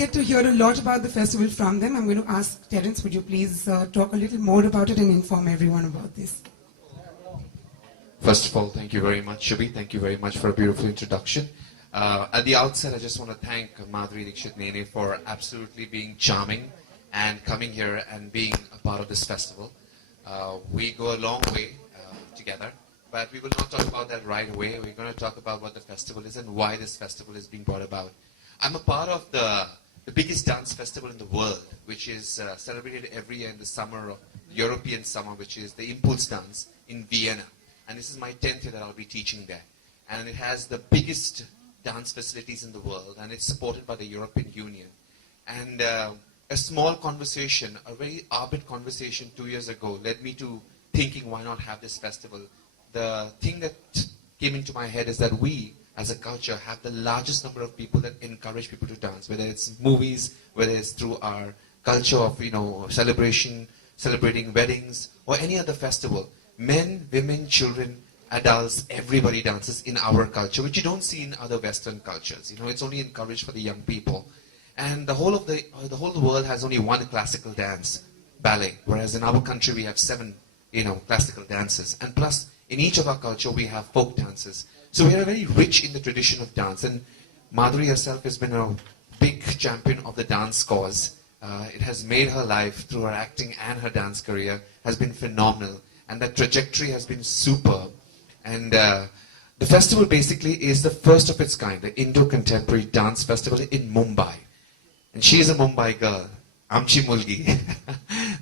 get to hear a lot about the festival from them. I'm going to ask Terence, would you please talk a little more about it and inform everyone about this? First of all, thank you very much, Shubhi. Thank you very much for a beautiful introduction. At the outset, I just want to thank Madhuri Dixit Nene for absolutely being charming and coming here and being a part of this festival. We go a long way together, but we will not talk about that right away. We're going to talk about what the festival is and why this festival is being brought about. I'm a part of the biggest dance festival in the world, which is celebrated every year in the summer, European summer, which is the Impuls Dance in Vienna. And this is my 10th year that I'll be teaching there. And it has the biggest dance facilities in the world, and it's supported by the European Union. And a small conversation, a very arbit conversation 2 years ago led me to thinking, why not have this festival? The thing that came into my head is that we, as a culture, have the largest number of people that encourage people to dance, whether it's movies, whether it's through our culture of, celebrating weddings, or any other festival. Men, women, children, adults, everybody dances in our culture, which you don't see in other Western cultures. It's only encouraged for the young people. And the whole of the world has only one classical dance, ballet, whereas in our country we have 7, classical dances. And plus, in each of our culture we have folk dances. So we are very rich in the tradition of dance. And Madhuri herself has been a big champion of the dance cause. It has made her life, through her acting and her dance career, has been phenomenal. And that trajectory has been superb. And the festival basically is the first of its kind, the Indo-Contemporary Dance Festival in Mumbai. And she is a Mumbai girl, Amchi Mulgi,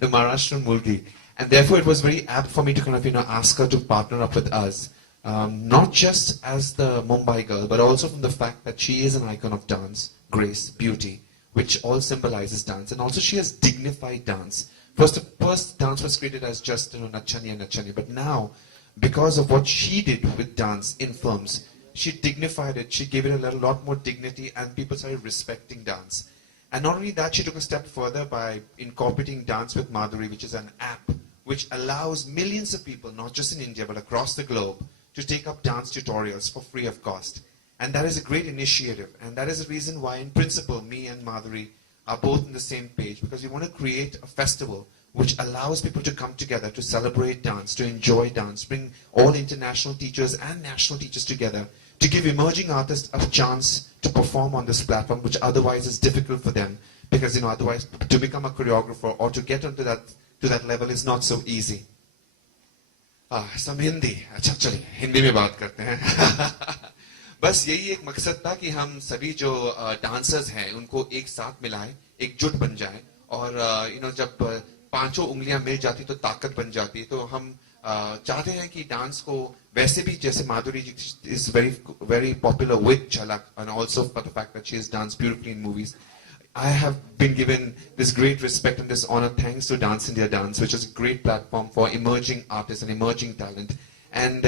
the Maharashtrian Mulgi. And therefore it was very apt for me to kind of, ask her to partner up with us. Not just as the Mumbai girl, but also from the fact that she is an icon of dance, grace, beauty, which all symbolizes dance. And also she has dignified dance. First dance was created as just Nachani and Nachani, but now, because of what she did with dance in films, she dignified it, she gave it a lot more dignity, and people started respecting dance. And not only that, she took a step further by incorporating Dance with Madhuri, which is an app which allows millions of people, not just in India, but across the globe, to take up dance tutorials for free of cost. And that is a great initiative, and that is the reason why, in principle, me and Madhuri are both on the same page, because we want to create a festival which allows people to come together to celebrate dance, to enjoy dance, bring all international teachers and national teachers together, to give emerging artists a chance to perform on this platform, which otherwise is difficult for them, because otherwise to become a choreographer or to get onto that level is not so easy. Some Hindi. अच्छा चलिए हिंदी में बात करते हैं. बस यही एक मकसद था कि हम सभी जो डांसर्स हैं उनको एक साथ मिलाएं, एकजुट बन जाएं, और जब पांचों उंगलियां मिल जाती तो ताकत बन जाती. तो हम चाहते हैं कि डांस को वैसे भी, जैसे माधुरी जी is very popular with Jhalak, and also for the fact that she has danced beautifully in movies. I have been given this great respect and this honor thanks to Dance India Dance, which is a great platform for emerging artists and emerging talent. And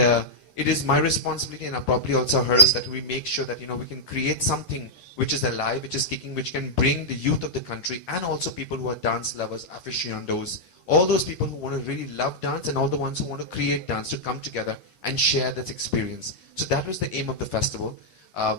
it is my responsibility, and probably also hers, that we make sure that we can create something which is alive, which is kicking, which can bring the youth of the country and also people who are dance lovers, aficionados, all those people who want to really love dance and all the ones who want to create dance to come together and share that experience. So that was the aim of the festival.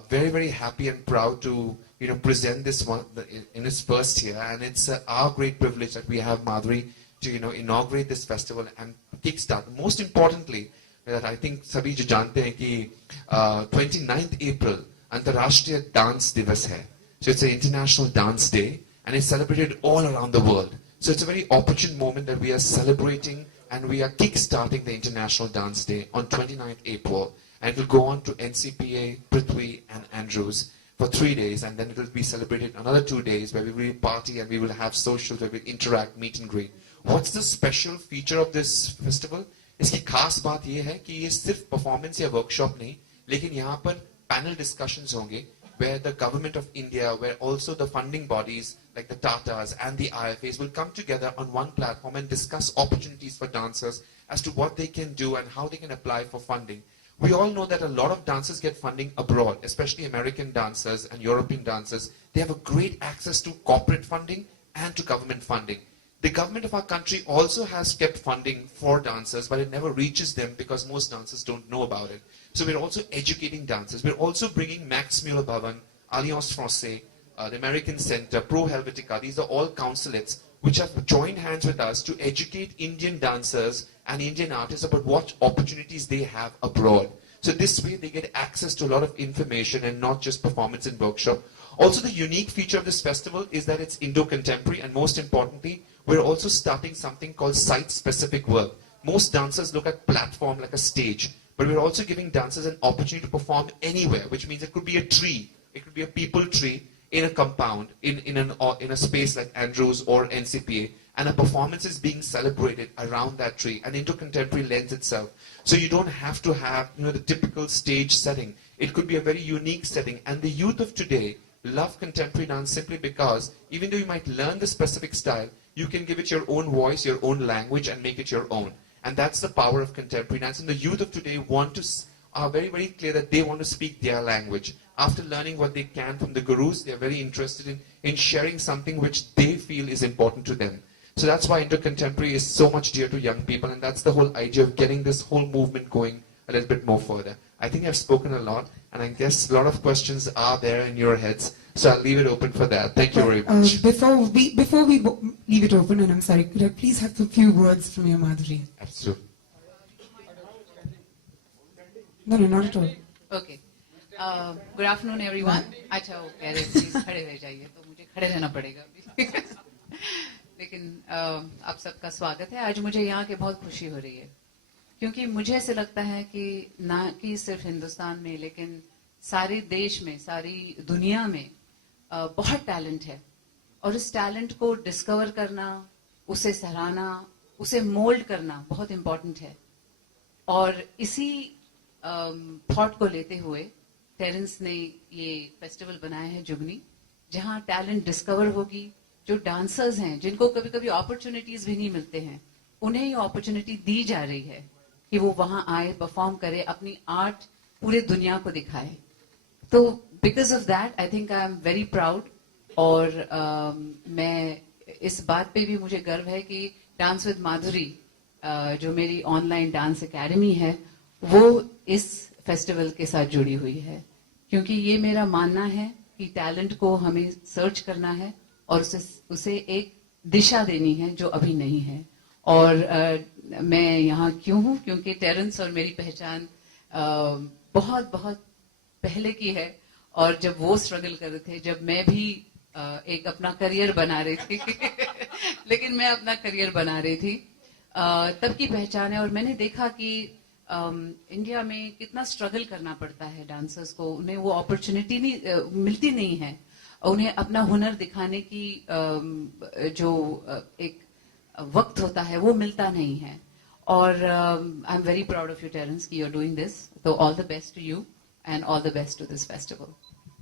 Very, very happy and proud to present this one in its first year, and it's our great privilege that we have Madhuri to inaugurate this festival and kickstart. Most importantly, that I think sabhi jo jante hain ki 29th April Antarashtriya Dance Divas hai. So it's an international dance day, and it's celebrated all around the world. So it's a very opportune moment that we are celebrating, and we are kick-starting the International Dance Day on 29th April. And it will go on to NCPA, Prithvi and Andrews for 3 days, and then it will be celebrated another 2 days where we will party and we will have social, where we will interact, meet and greet. What's the special feature of this festival? इसकी खास बात ये है कि ये सिर्फ performance या workshop नहीं, लेकिन यहाँ पर panel discussions होंगे, where the government of India, where also the funding bodies like the Tatas and the IFAs will come together on one platform and discuss opportunities for dancers as to what they can do and how they can apply for funding. We all know that a lot of dancers get funding abroad, especially American dancers and European dancers. They have a great access to corporate funding and to government funding. The government of our country also has kept funding for dancers, but it never reaches them because most dancers don't know about it. So we're also educating dancers. We're also bringing Max Muller Bhavan, Alliance Française, the American Center, Pro Helvetica, these are all consulates which have joined hands with us to educate Indian dancers and Indian artists about what opportunities they have abroad. So this way they get access to a lot of information and not just performance and workshop. Also, the unique feature of this festival is that it's Indo-contemporary, and most importantly, we're also starting something called site-specific work. Most dancers look at platform like a stage, but we're also giving dancers an opportunity to perform anywhere, which means it could be a tree, it could be a people tree, in a compound, in a space like Andrews or NCPA, and a performance is being celebrated around that tree, and Indo-contemporary lends itself. So you don't have to have, the typical stage setting. It could be a very unique setting, and the youth of today love contemporary dance simply because even though you might learn the specific style, you can give it your own voice, your own language, and make it your own. And that's the power of contemporary dance. And the youth of today are very, very clear that they want to speak their language. After learning what they can from the gurus, they're very interested in sharing something which they feel is important to them. So that's why Indo-contemporary is so much dear to young people, and that's the whole idea of getting this whole movement going a little bit more further. I think I've spoken a lot, and I guess a lot of questions are there in your heads, so I'll leave it open for that. Thank you very much. Before we leave it open, and I'm sorry, could I please have a few words from your Madhuri? Absolutely. No, not at all. Okay. Good afternoon, everyone. अच्छा वो कह रहे please खड़े रह जाइए तो मुझे खड़े रहना पड़ेगा लेकिन आप सबका स्वागत है। आज मुझे यहाँ के बहुत खुशी हो रही है क्योंकि मुझे ऐसे लगता है कि ना कि सिर्फ हिंदुस्तान में लेकिन सारे देश में, सारी दुनिया में बहुत टैलेंट है और इस टैलेंट को डिस्कवर करना, उसे सराहना, उसे मोल्ड करना बहुत इम्पोर्टेंट है। और इसी थॉट को लेते हुए टेरेंस ने ये फेस्टिवल बनाया है जुगनी, जहां टैलेंट डिस्कवर होगी। जो डांसर्स हैं जिनको कभी कभी अपॉर्चुनिटीज भी नहीं मिलते हैं, उन्हें ये अपॉर्चुनिटी दी जा रही है कि वो वहां आए, परफॉर्म करे, अपनी आर्ट पूरे दुनिया को दिखाए। तो because of that I think I am very proud. और मैं इस बात पे भी मुझे गर्व है कि डांस विद माधुरी जो मेरी ऑनलाइन डांस एकेडमी है वो इस फेस्टिवल के साथ जुड़ी हुई है, क्योंकि ये मेरा मानना है कि टैलेंट को हमें सर्च करना है और उसे एक दिशा देनी है जो अभी नहीं है। और मैं यहाँ क्यों हूँ, क्योंकि टेरेंस और मेरी पहचान बहुत बहुत पहले की है। और जब वो स्ट्रगल कर रहे थे, जब मैं भी एक अपना करियर बना रही थी लेकिन मैं अपना करियर बना रही थी, तब की पहचान है। और मैंने देखा कि इंडिया में कितना स्ट्रगल करना पड़ता है डांसर्स को, उन्हें वो अपॉर्चुनिटी मिलती नहीं है, उन्हें अपना हुनर दिखाने की जो एक वक्त होता है वो मिलता नहीं है। और I am very proud of you Terence कि यू आर डूइंग दिस। तो all the best to you and all the best to this festival.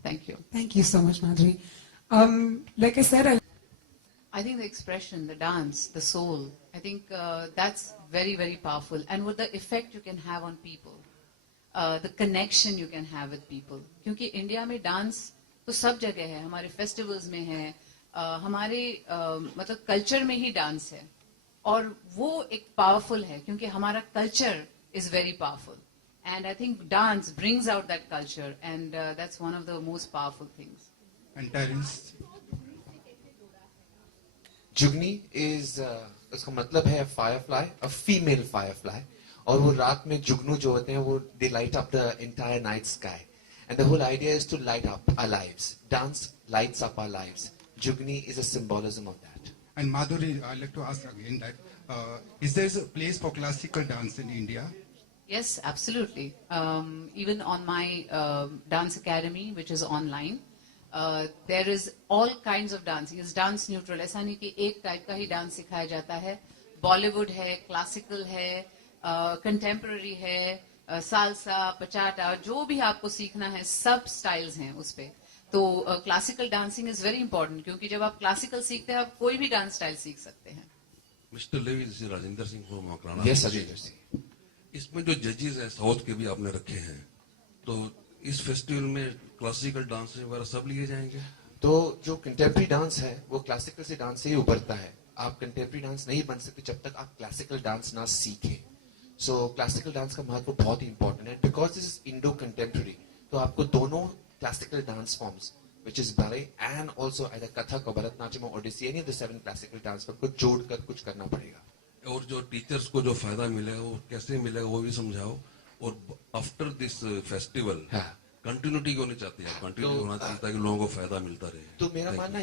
Thank you. Thank you so much, Madhuri. Like I said, I think the expression, the dance, the soul, I think that's very, very powerful. And with the effect you can have on people, the connection you can have with people. क्योंकि India में dance तो सब जगह है, हमारे festivals में है, हमारे मतलब कल्चर में ही डांस है, और वो एक पावरफुल है क्योंकि हमारा culture is very powerful. And I think dance brings out that culture, and that's one of the most powerful things. And Terence, जुगनी is उसका मतलब है firefly, a female firefly, और वो रात में जुगनू जो होते हैं वो they light up the entire night sky, and the whole idea is to light up our lives. Dance lights up our lives. Jugni is a symbolism of that. and Madhuri, I'd like to ask again that is there a place for classical dance in India? Yes, absolutely. Even on my dance academy, which is online, there is all kinds of dancing. It's dance neutral. ऐसा नहीं कि एक type का ही dance सिखाया जाता है. बॉलीवुड है, classical है, कंटेम्पररी है, सालसा, पचाटा, जो भी आपको सीखना है सब स्टाइल्स हैं उस पे. तो classical dancing is very important, क्योंकि जब आप क्लासिकल सीखते हैं आप कोई भी डांस स्टाइल सीख सकते हैं. Mister Levi, this is Rajendra Singh from Makrana. Yes, Rajesh ji. इसमें जो जजेस हैं साउथ के भी आपने रखे हैं, तो इस फेस्टिवल में क्लासिकल डांस वगैरह सब लिए जाएंगे? तो जो कंटेम्प्रेरी डांस है वो क्लासिकल से डांस से ही उभरता है. आप कंटेम्प्रेरी डांस नहीं बन सकते जब तक आप क्लासिकल डांस ना सीखें. सो क्लासिकल डांस का महत्व बहुत ही इंपॉर्टेंट है. Because this is Indo contemporary, तो आपको दोनों classical dance forms which is ballet, and also either Kathak or Bharatnatyam or Odissi, any of the 7 classical dance form को जोड़कर कुछ करना पड़ेगा. और जो टीचर्स को जो फायदा मिलेगा वो कैसे मिलेगा वो भी समझाओ. और आफ्टर दिस फेस्टिवल हाँ. कंटिन्यूटी क्यों नहीं चाहती है? कंटिन्यू होना चाहता है कि लोगों को फायदा मिलता रहे. तो मेरा Thank मानना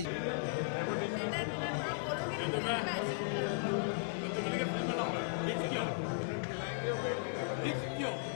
It's